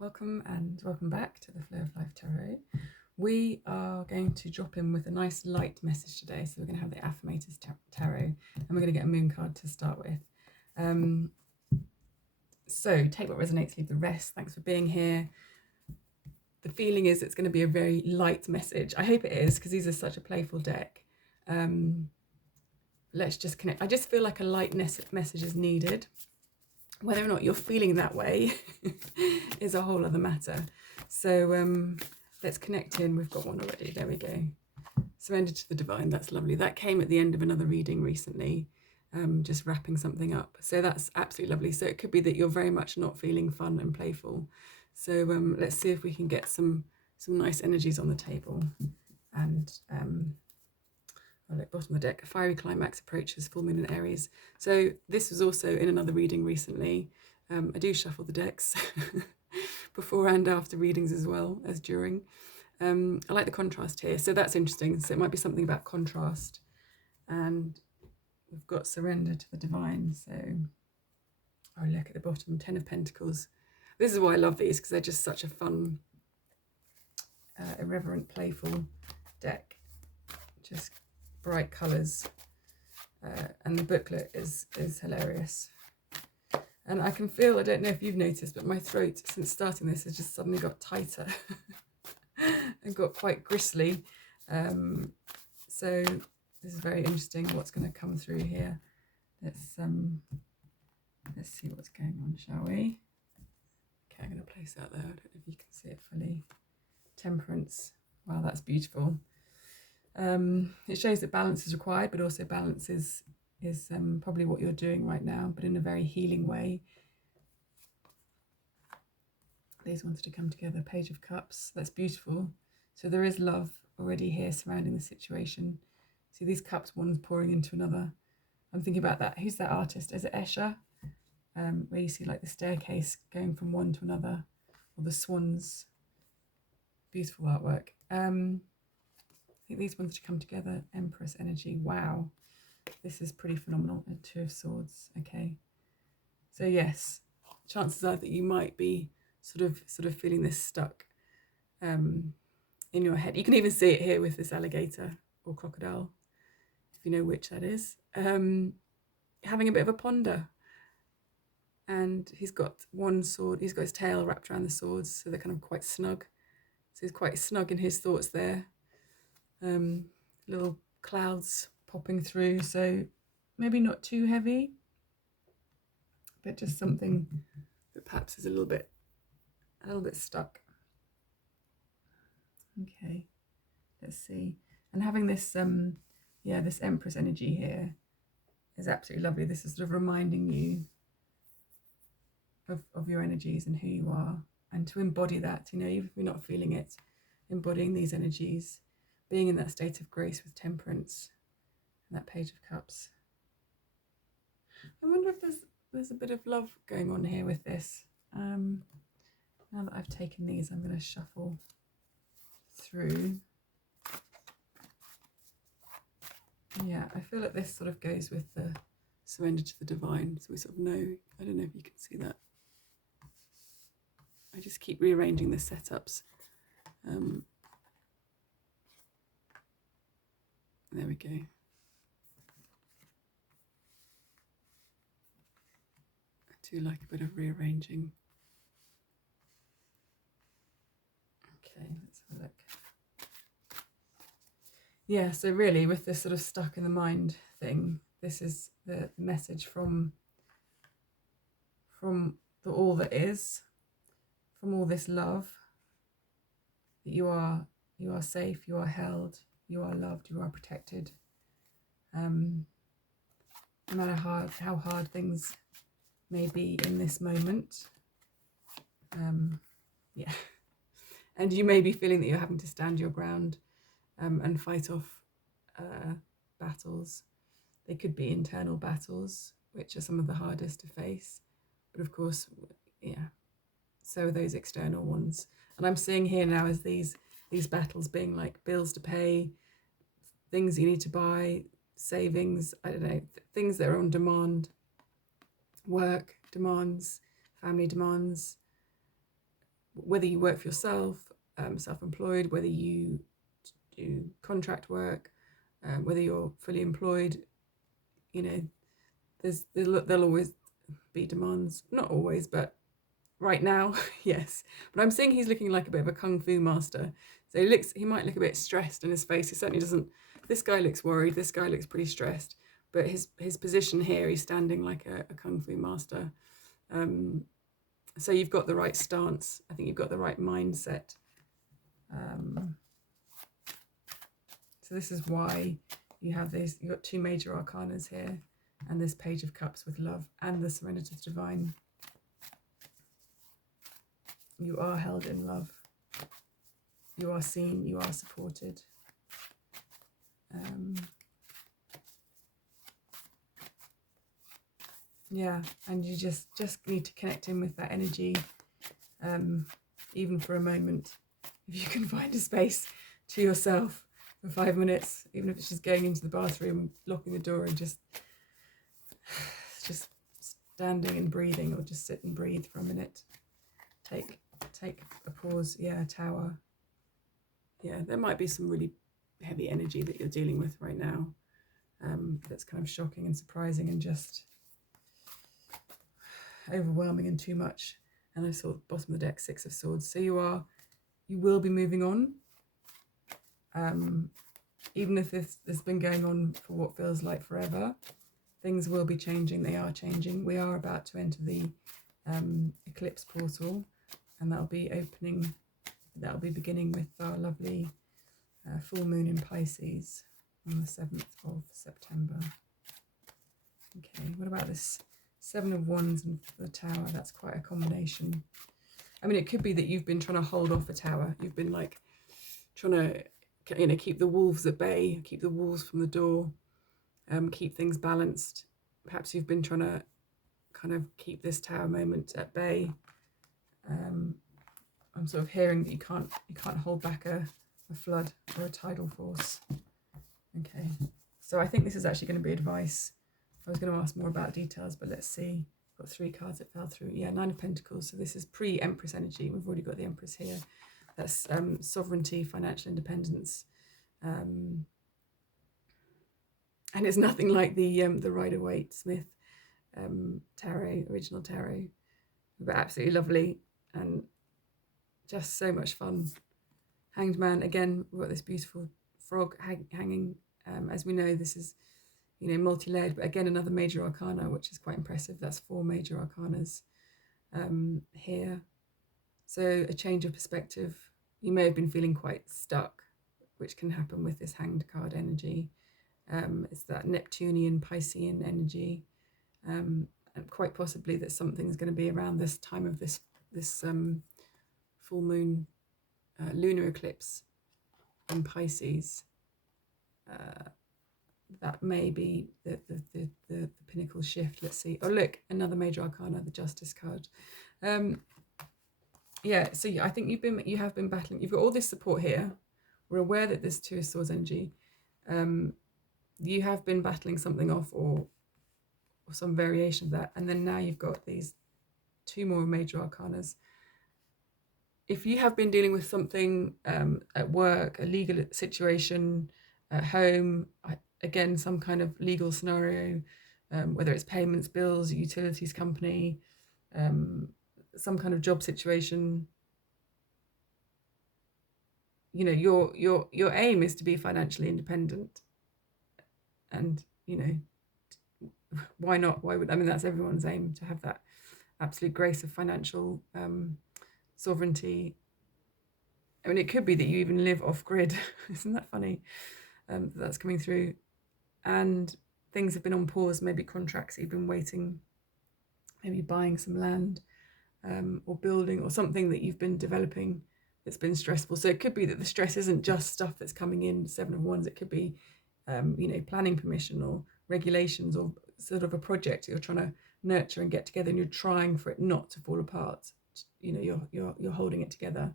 Welcome and welcome back to the Flow of Life Tarot. We are going to drop in with a nice light message today. So we're going to have the Affirmators Tarot and we're going to get a moon card to start with. So take what resonates, leave the rest. Thanks for being here. The feeling is it's going to be a very light message. I hope it is, because these are such a playful deck. Let's just connect. I just feel like a lightness message is needed. Whether or not you're feeling that way is a whole other matter. So let's connect in. We've got one already. There we go. Surrender to the divine. That's lovely. That came at the end of another reading recently, just wrapping something up. So that's absolutely lovely. So it could be that you're very much not feeling fun and playful. So let's see if we can get some nice energies on the table. And bottom of the deck, a fiery climax approaches, full moon in Aries. So this was also in another reading recently. I do shuffle the decks before and after readings as well as during. I like the contrast here, so that's interesting. So it might be something about contrast. And we've got surrender to the divine. So, oh, look at the bottom, 10 of Pentacles. This is why I love these, because they're just such a fun, irreverent, playful deck. Just bright colours, and the booklet is hilarious. And I can feel, I don't know if you've noticed, but my throat since starting this has just suddenly got tighter and got quite gristly. So this is very interesting what's going to come through here. Let's see what's going on, shall we? Okay, I'm going to place that there. I don't know if you can see it fully. Temperance. Wow, that's beautiful. It shows that balance is required, but also balance is probably what you're doing right now, but in a very healing way. These wanted to come together. Page of Cups. That's beautiful. So there is love already here surrounding the situation. See these cups, one's pouring into another. I'm thinking about that. Who's that artist? Is it Escher? Where you see like the staircase going from one to another, or the swans. Beautiful artwork. I think these ones to come together. Empress energy. Wow, this is pretty phenomenal. And Two of Swords. Okay, so yes, chances are that you might be sort of feeling this stuck in your head. You can even see it here with this alligator or crocodile, if you know which that is, having a bit of a ponder. And he's got one sword. He's got his tail wrapped around the swords, so they're kind of quite snug. So he's quite snug in his thoughts there. Little clouds popping through, so maybe not too heavy, but just something that perhaps is a little bit stuck. Okay, let's see. And having this this Empress energy here is absolutely lovely. This is sort of reminding you of your energies and who you are, and to embody that, even if you're not feeling it, embodying these energies, being in that state of grace with temperance, and that Page of Cups. I wonder if there's a bit of love going on here with this. Now that I've taken these, I'm going to shuffle through. Yeah, I feel like this sort of goes with the surrender to the divine. So we sort of know, I don't know if you can see that. I just keep rearranging the setups. There we go. I do like a bit of rearranging. Okay, let's have a look. Yeah, so really with this sort of stuck in the mind thing, this is the message from the all that is, from all this love, that you are safe, you are held, you are loved, you are protected. No matter how hard things may be in this moment. Yeah. And you may be feeling that you're having to stand your ground and fight off battles. They could be internal battles, which are some of the hardest to face. But of course, yeah, so are those external ones. And I'm seeing here now as these battles being like bills to pay, things you need to buy, savings, I don't know, things that are on demand, work demands, family demands, whether you work for yourself, self-employed, whether you do contract work, whether you're fully employed, you know, there'll always be demands. Not always, but right now, yes. But I'm seeing he's looking like a bit of a kung fu master. So he might look a bit stressed in his face. He certainly doesn't. This guy looks worried. This guy looks pretty stressed. But his position here, he's standing like a kung fu master. So you've got the right stance. I think you've got the right mindset. So this is why you have this. You've got 2 major arcanas here, and this Page of Cups with love and the Serenitative Divine. You are held in love. You are seen. You are supported. Yeah, and you just need to connect in with that energy, even for a moment. If you can find a space to yourself for 5 minutes, even if it's just going into the bathroom, locking the door, and just standing and breathing, or just sit and breathe for a minute. Take a pause. Yeah, Tower. Yeah, there might be some really heavy energy that you're dealing with right now. That's kind of shocking and surprising and just overwhelming and too much. And I saw the bottom of the deck, 6 of Swords. So you will be moving on. Even if this has been going on for what feels like forever, things will be changing. They are changing. We are about to enter the eclipse portal, and that'll be beginning with our lovely full moon in Pisces on the 7th of September. Okay, what about this 7 of Wands and the Tower? That's quite a combination. I mean, it could be that you've been trying to hold off a tower. You've been like trying to, keep the wolves at bay, keep the wolves from the door, keep things balanced. Perhaps you've been trying to kind of keep this tower moment at bay. I'm sort of hearing that you can't hold back a flood or a tidal force. Okay, so I think this is actually going to be advice. I was going to ask more about details, but let's see. Got 3 cards that fell through. Yeah, 9 of Pentacles. So this is pre-Empress energy. We've already got the Empress here. That's sovereignty, financial independence, and it's nothing like the Rider-Waite-Smith tarot, original tarot, but absolutely lovely and just so much fun. Hanged Man, again, we've got this beautiful frog hanging. As we know, this is, multi-layered, but again, another major arcana, which is quite impressive. That's 4 major arcanas here. So a change of perspective. You may have been feeling quite stuck, which can happen with this Hanged card energy. It's that Neptunian, Piscean energy. And quite possibly that something's going to be around this time of this full moon lunar eclipse in Pisces. That may be the pinnacle shift. Let's see. Oh, look, another major arcana, the Justice card. Yeah, so I think you have been battling. You've got all this support here. We're aware that there's 2 of Swords energy. You have been battling something off, or some variation of that, and then now you've got these 2 more major arcanas. If you have been dealing with something at work, a legal situation, at home, again, some kind of legal scenario, whether it's payments, bills, utilities company, some kind of job situation, your aim is to be financially independent. And why not? That's everyone's aim, to have that absolute grace of financial sovereignty. It could be that you even live off grid. Isn't that funny? That's coming through. And things have been on pause, maybe contracts that you've been waiting, maybe buying some land, or building, or something that you've been developing that's been stressful. So it could be that the stress isn't just stuff that's coming in, 7 of Wands. It could be planning permission or regulations, or sort of a project that you're trying to nurture and get together, and you're trying for it not to fall apart. You're holding it together.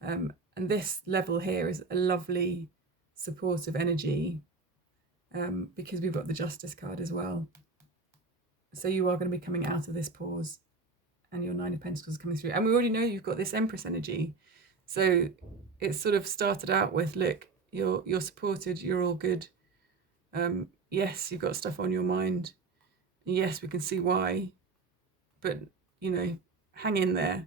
And this level here is a lovely supportive energy, because we've got the Justice card as well. So you are going to be coming out of this pause, and your Nine of Pentacles coming through. And we already know you've got this Empress energy. So it's sort of started out with, look, you're supported, you're all good. Yes, you've got stuff on your mind. Yes, we can see why. But, you know, hang in there.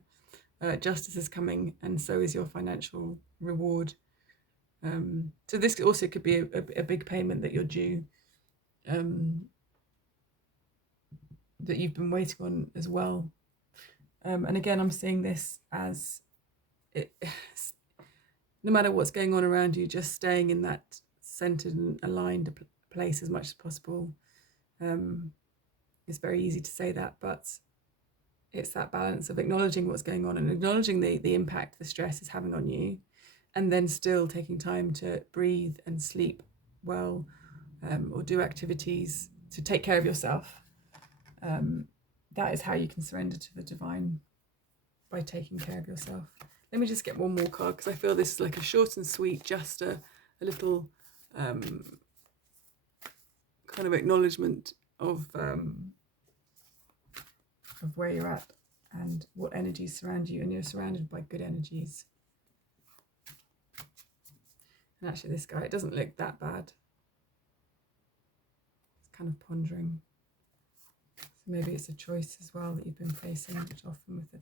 Justice is coming, and so is your financial reward. So this also could be a big payment that you're due, that you've been waiting on as well. And again, I'm seeing this as no matter what's going on around you, just staying in that centered and aligned place as much as possible. It's very easy to say that, but it's that balance of acknowledging what's going on and acknowledging the impact the stress is having on you, and then still taking time to breathe and sleep well, or do activities to take care of yourself. That is how you can surrender to the divine, by taking care of yourself. Let me just get one more card, because I feel this is like a short and sweet, just a little kind of acknowledgement of where you're at and what energies surround you, and you're surrounded by good energies. And actually this guy, it doesn't look that bad. It's kind of pondering. So maybe it's a choice as well that you've been facing, which often with the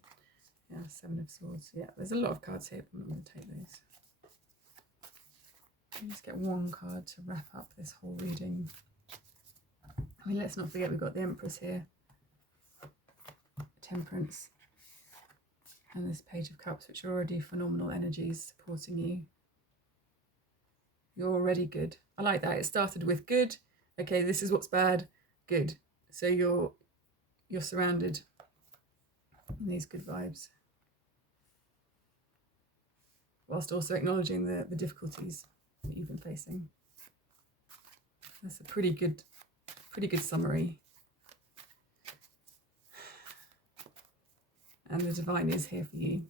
Seven of Swords. Yeah, there's a lot of cards here, but I'm not going to take those. Let me just get one card to wrap up this whole reading. I mean, let's not forget we've got the Empress here, Temperance, and this Page of Cups, which are already phenomenal energies supporting you. You're already good. I like that. It started with good. Okay, this is what's bad. Good. So you're surrounded in these good vibes, whilst also acknowledging the difficulties that you've been facing. That's a pretty good summary. And the divine is here for you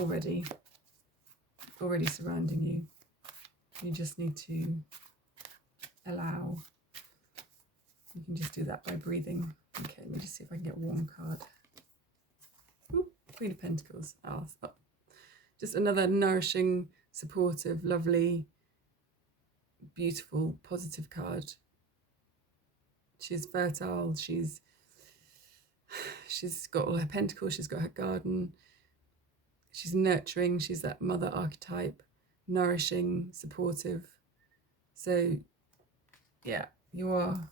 already surrounding you. You just need to allow. You can just do that by breathing. Okay, let me just see if I can get one card. Ooh, Queen of Pentacles. Oh, just another nourishing, supportive, lovely, beautiful, positive card. She's fertile. She's got all her pentacles. She's got her garden. She's nurturing. She's that mother archetype, nourishing, supportive. So, yeah, you are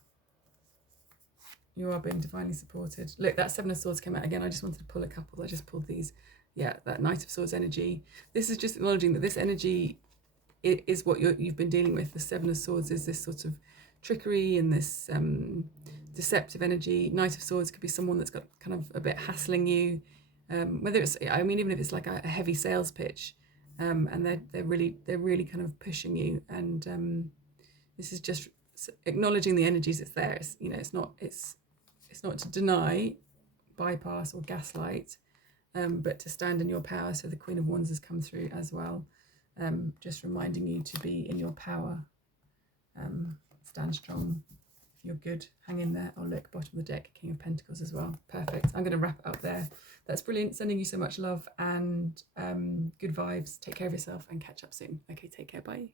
being divinely supported. Look, that Seven of Swords came out again. I just wanted to pull a couple. I just pulled these. Yeah, that Knight of Swords energy. This is just acknowledging that this energy is what you've been dealing with. The Seven of Swords is this sort of trickery and this deceptive energy. Knight of Swords could be someone that's got kind of a bit hassling you, whether it's, I mean, even if it's like a heavy sales pitch, and they're really kind of pushing you. And this is just acknowledging the energies that's there. It's, you know, it's not to deny, bypass, or gaslight, but to stand in your power. So the Queen of Wands has come through as well, just reminding you to be in your power. Stand strong. If you're good, hang in there. Oh, look, bottom of the deck, King of Pentacles as well. Perfect. I'm going to wrap it up there. That's brilliant. Sending you so much love and good vibes. Take care of yourself and catch up soon. Okay, take care. Bye.